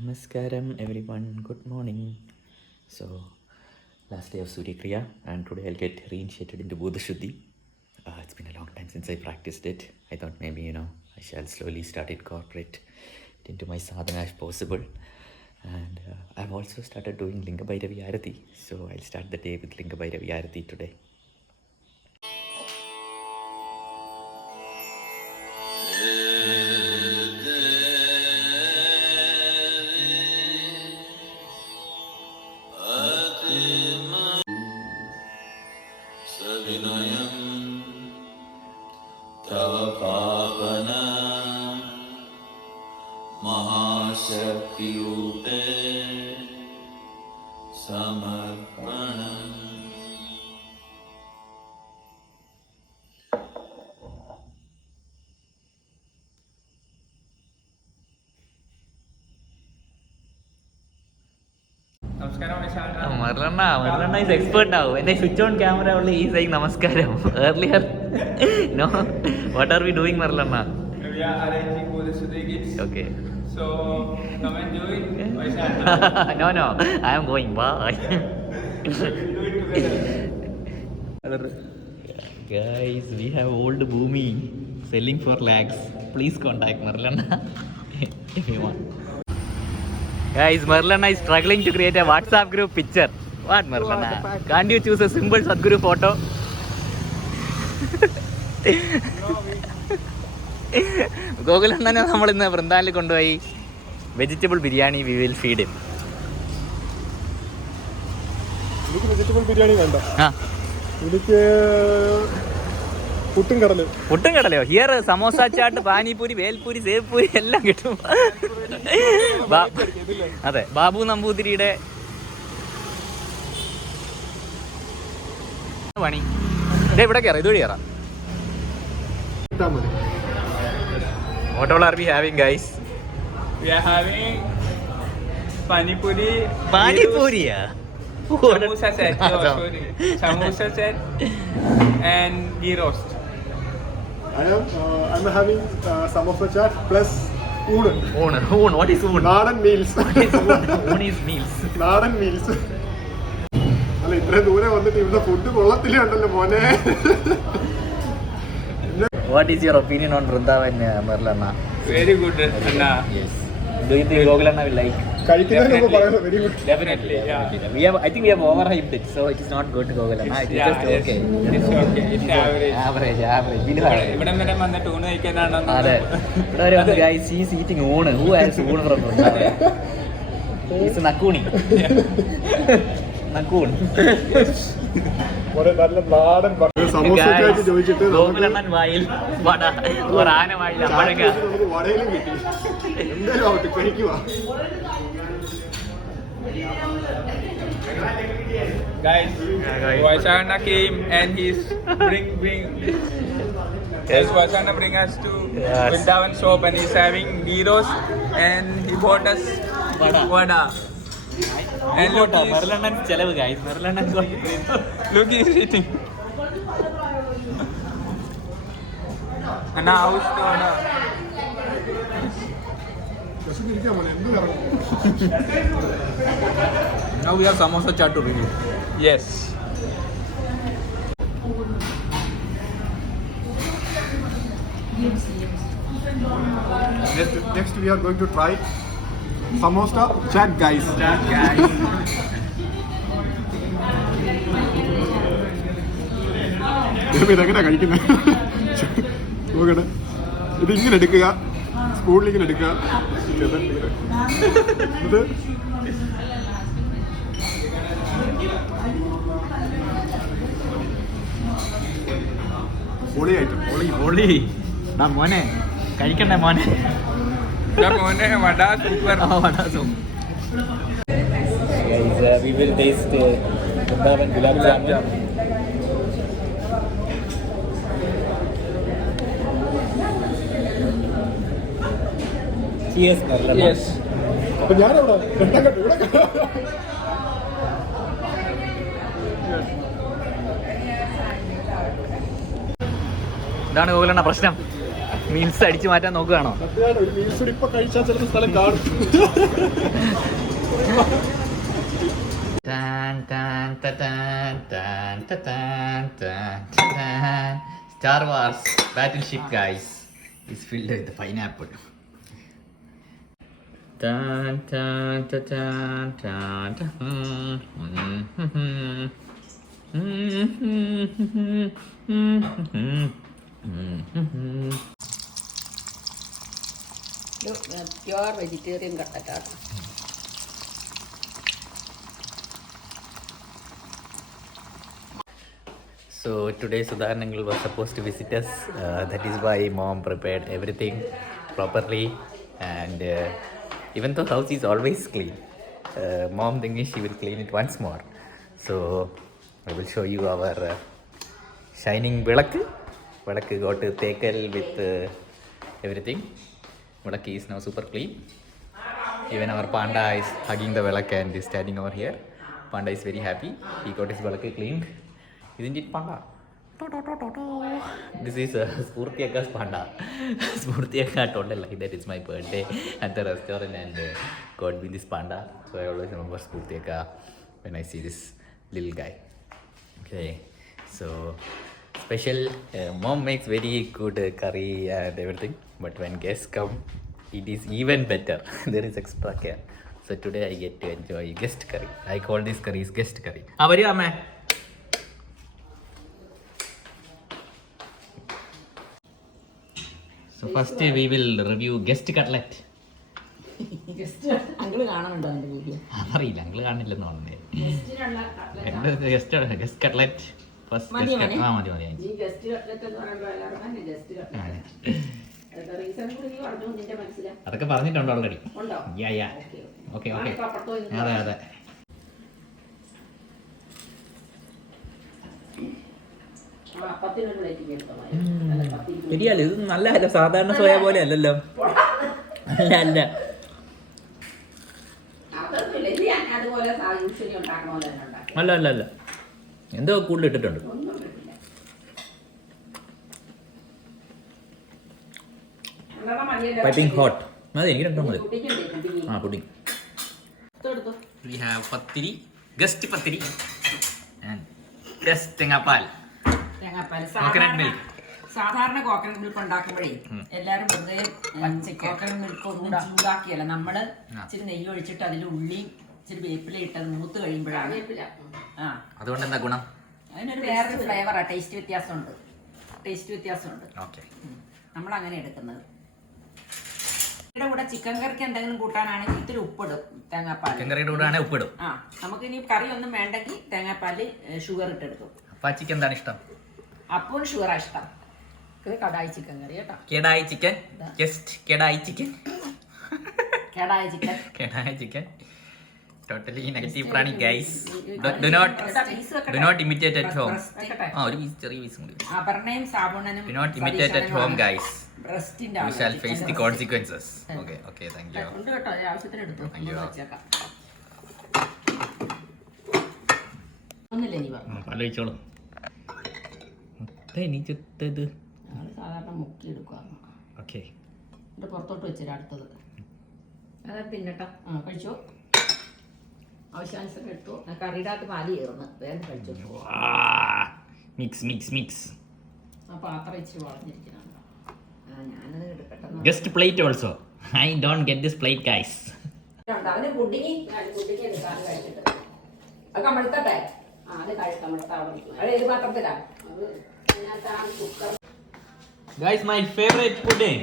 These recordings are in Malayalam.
Namaskaram everyone, good morning. So, last day of Surya Kriya and today I'll get reinitiated into Bodha Shuddhi. It's been a long time since I practiced it. I thought maybe, I shall slowly start incorporate it into my sadhana if possible. And I've also started doing Linga Bhairavi Arati. So, I'll start the day with Linga Bhairavi Arati today. तव पावन महाशक्तिरूपे समर्पणम्. Marlana is expert now. When I switch on camera only, he is saying Namaskaram. Earlier, no. What are we doing, Marlana? We are arranging Bodha Shuddhi kits. Okay. So, come and do it. No, I am going. Bye. We will do it together. Guys, we have old Bhumi selling for lakhs. Please contact Marlana if you want. Guys, Marlana is struggling to create a WhatsApp group picture. What, Marlana? Can't you choose a simple Sadhguru photo? ഗോകുലണ്ണനെ നമ്മൾ ഇന്ന് വൃന്ദാനിൽ കൊണ്ടുപോയി vegetable biryani we will feed him. എനിക്ക് വെജിറ്റബിൾ ബിരിയാണി വേണ്ട. എനിക്ക് പുട്ടും കടലയോ? ഹിയർ സമോസ ചാട്ട്, പാനിപൂരി, വേൽപൂരി, സേവ്പൂരി എല്ലാം കിട്ടും. അതെ, ബാബു നമ്പൂതിരിയുടെ പണി. ഇവിടെ കയറാം, ഇതുവഴി കയറാം. What all are we having, guys? We are having Panipuri. Panipuriya? Samosa set. Sorry. Samosa set and ghee roast. I'm having samosa chaat plus oon. What is oon? Nadan meals. Oon is meals. Nadan meals. അല്ല, ഇത്രയും ദൂരെ വന്നിട്ട് ഇവിടെ ഫുഡ് കൊള്ളത്തില്ലല്ലോ മോനെ. What is your opinion on Vrindavan, Marlana? Very good, Anna. Yes. Do you think Gokulanna will like? കഴിക്കുന്നതിന് മുമ്പ് പറയുന്നത് very good. Definitely, yeah. I think we have overhyped it, so it is not good to Gokulanna. It is just okay. It's okay. It's average. Average. ഇവിടെ വരെ വന്നിട്ട് ഊണ് കഴിക്കാനാണോ? അതെ. ഇവിടെ വരെ വന്ന് guys, he is eating ഊണ്. Who has ഊണ് from Vrindavan? It's Nakuni. Nakun. നല്ല നാടൻ സമോസ ചോദിച്ചിട്ട് ഗോകുലണ്ണൻ വായിൽ വട, ഒരാന വായിൽ അമ്പഴങ്ങ. നമുക്ക് വടയിലും കിട്ടി. എന്തായാലും ആവട്ടെ, കഴിക്കുക. Guys, Vaishana came and he's bring. Yes, Vaishana bring us to Vrindavan shop and he's having ghee roast and he bought us vada. And look, Marlana ചെലവ് guys. Marlana look, he's eating. Anna, how's the vada? വിശന്നിരിക്കാൻ മോനെ, എന്ത് കറങ്ങും. Now we have samosa chaat to review. Yes. Next we are going to try samosa chaat, guys. ഇതെങ്ങനെ കഴിക്കുന്നത് നോക്കട്ടെ. ഇത് ഇങ്ങനെ എടുക്കുക, സ്പൂണിൽ ഇങ്ങനെ എടുക്കുക. ഇത് പൊളി. മോനെ കഴിക്കണ്ടേ മോനെ? മോനെ vada super. Vada super. Guys, we will taste Vrindavan gulab jamun. Cheers, Marlana. Yes. അപ്പൊ ഞാനവിടെ രണ്ടാം കണ്ടു ഇവിടെ. ഇതാണ് ഗോകുലണ്ണ പ്രശ്നം. മീൽസ് അടിച്ചു മാറ്റാൻ നോക്കുകയാണോ? സത്യമായിട്ട് ഒരു മീൽസ് ഇപ്പൊ കഴിച്ചാൽ ചിലപ്പോൾ സ്ഥലം കാണും. Star Wars battleship, guys, is filled with the pineapple. Dun, dun, dun, dun, dun, dun. Pure vegetarian കട്ടറ്റാണ്. So today Sudharan uncle was supposed to visit us. That is why mom prepared everything properly, and even though house is always clean, mom thinking she will clean it once more. So I will show you our shining vilakku. Vilakku got taken with everything. Vilakku is now super clean. Even our panda is hugging the vilakku and is standing over here. Panda is very happy. He got his vilakku cleaned. Isn't it panda? This is Spurti Akka's panda. Spurti Akka told her like that it's my birthday at the restaurant and got me this panda. So I always remember Spurti Akka when I see this little guy. Okay, so special. Mom makes very good curry and everything, but when guests come, it is even better. There is extra care. So today I get to enjoy guest curry. I call this curry is guest curry. Where are you? So first we will review guest cutlet. Uncle കാണുന്നുണ്ടോ എൻ്റെ വീഡിയോ? അറിയില്ല, അങ്കിള് കാണില്ലെന്ന് പറഞ്ഞത്. Guest cutlet first. മതി ഈ ഗസ്റ്റ് കട്ട്ലറ്റ് എന്ന് പറയുമ്പോൾ എല്ലാവർക്കും ഗസ്റ്റ് കട്ട്ലറ്റ് റീസൺ കൂടി നീ പറഞ്ഞു നിന്റെ മനസ്സിലാ? അതൊക്കെ പറഞ്ഞിട്ടുണ്ട് ഓൾറെഡി. ഉണ്ടോ? ഓക്കെ അതെ അതെ. ശരിയല്ല, ഇത് നല്ല സാധാരണ സോയ പോലെ അല്ലല്ലോ. അല്ല അല്ല അല്ല അല്ല അല്ല എന്തോ കൂടുതൽ ഇട്ടിട്ടുണ്ട്. പൈപ്പിംഗ് ഹോട്ട് മതി, എനിക്ക് രണ്ടോ മതി. ആ pudding. We have pathiri, guest pathiri and guest thengapaal. Coconut milk. സാധാരണ കോക്കനട്ട് മിൽക്ക് ഉണ്ടാക്കുമ്പോഴേ എല്ലാരും വെറുതെ കോക്കനട്ട് മിൽക്ക് ഒന്നും ചൂടാക്കിയല്ല, നമ്മള് ഇച്ചിരി നെയ്യ് ഒഴിച്ചിട്ട് അതിൽ ഉള്ളി ഇച്ചിരി വേപ്പില ഇട്ടത് മൂത്ത് കഴിയുമ്പോഴാണ്. അതുകൊണ്ട് എന്താ ഗുണം? അതിനൊരു വേറൊരു ഫ്ലേവറാ, ടേസ്റ്റ് വ്യത്യാസമുണ്ട്. ഓക്കെ, നമ്മൾ അങ്ങനെ എടുക്കുന്നത്. ഇതിന്റെ കൂടെ ചിക്കൻ കറിക്ക് എന്തെങ്കിലും കൂട്ടാനാണെങ്കിൽ ഇത്തിരി ഉപ്പിടും, തേങ്ങാപ്പാൽ. ചിക്കൻ കറിയുടെ കൂടെ ഉപ്പിടും. നമുക്ക് ഇനി കറി ഒന്നും വേണ്ടെങ്കിൽ തേങ്ങാപ്പാല് ഷുഗർ ഇട്ടെടുക്കും. അപ്പാച്ചിക്ക് എന്താണ് ഇഷ്ടം? അപ്പവും ഷുഗറാ ഇഷ്ടം. ഇത് കടായി ചിക്കൻ കറി കേട്ടോ. കേടായി ചിക്കൻ, ജസ്റ്റ് കേടായി ചിക്കൻ. Totally negative പ്രാണി guys. Do not imitate at home. ഒരു ചെറിയ പീസ് കൂടി. അപർണയും സാബുണനും Do not imitate at home guys. ബ്രസ്റ്റിന്റെ You shall face the consequences. Okay, thank you. ഉണ്ട് കേട്ടോ, ആവശ്യത്തിന് എടുത്തു വെച്ചേക്കാം. ഒന്നില്ല നീ പറഞ്ഞു ആലോചിച്ചോളൂ. എനിക്കത് സാധാരണ മുക്കി എടുക്കുക. ഓക്കെ, എന്നിട്ട് പുറത്തോട്ട് വെച്ചിട്ട് അടുത്തത് അതെ തിന്നട്ടോ. കഴിച്ചോ, ആവശ്യാനുസരണം എടുത്തു. കറിയുടെ അകത്ത് പാല് ചേർന്ന് വേറെ കഴിച്ചു. മിക്സ്. ആ പാത്രം ഇച്ചിരി വളഞ്ഞിരിക്കുന്നുണ്ടോ? ഞാനത് എടുക്കട്ടെ. Guest plate also. I don't get this plate guys. അവന് പുഡിങ് എടുക്കാൻ കഴിച്ചിട്ട് അത് കമഴ്ത്തട്ടെ. അത് കമഴ്ത്താ. അത് ഏത് പാത്രത്തിലാ? Guys, my favorite pudding.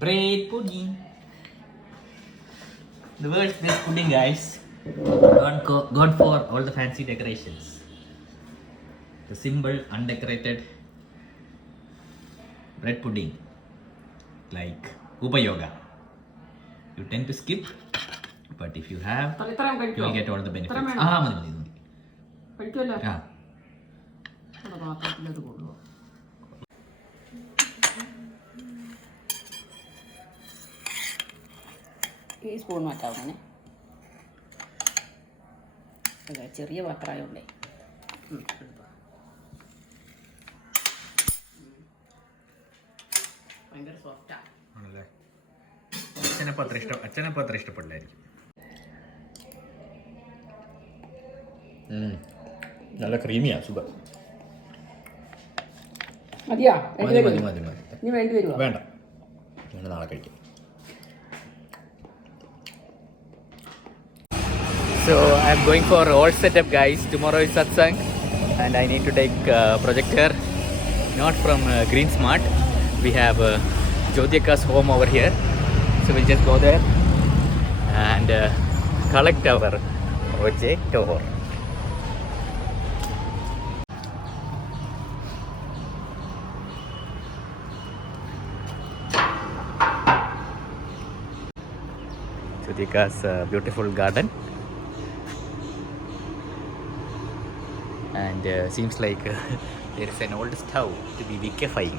Bread pudding. The world's best pudding, guys. Gone for all the fancy decorations. The simple, undecorated bread pudding, like Upayoga. You tend to skip, but if you have, you will get all the benefits. മതി. കഴിക്കുമല്ലോ. ഈ സ്പൂൺ മാറ്റാവുന്നേ. ചെറിയ പാത്രമായോണ്ടേ ഭയങ്കര സോഫ്റ്റാ. ആണല്ലേ? അച്ഛനപ്പം അത്ര ഇഷ്ടപ്പെടില്ലായിരിക്കും. നല്ല ക്രീമിയാ, സുഖം. മതിയാ? മതി. ഇനി വേണ്ടി വരുമോ? വേണ്ട, ഞാൻ നാളെ കഴിക്കാം. So I'm going for all setup, guys. Tomorrow is satsang and I need to take projector not from Green Smart. We have Jyothika's home over here, so we'll just go there and collect our projector. Jyothika's beautiful garden. And seems like there is an old stove to be liquefying.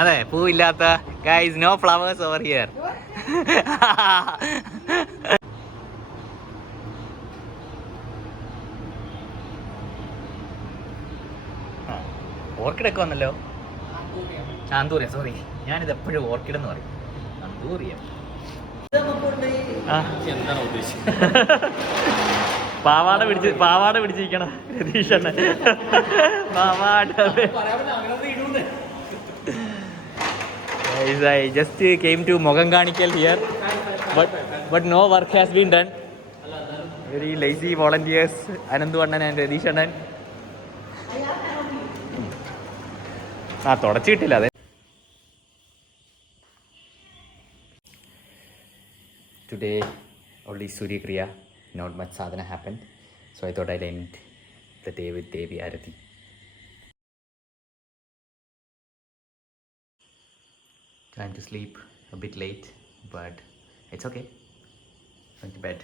അതെ, പൂവില്ലാത്ത guys, no flowers over here. ഓർക്കിഡൊക്കെ വന്നല്ലോ. ആന്തൂറിയം, സോറി, ഞാനിത് എപ്പോഴും ഓർക്കിഡ് എന്ന് പറയും. ആന്തൂറിയം. എന്താണ് ഉദ്ദേശിച്ചത്? പാവാട പിടിച്ചിരിക്കണം രതീഷണ്ണ. പാവാട. I just came to Moganganikal here, but no work has been done. Very lazy volunteers, Anandu Annan and Radish Annan. തുടച്ചിട്ടില്ല അതെ. Today only Surya Kriya, not much sadhana happened, so I thought I'd end the day with Devi Arati. Trying to sleep a bit late, but it's okay. Going to bed.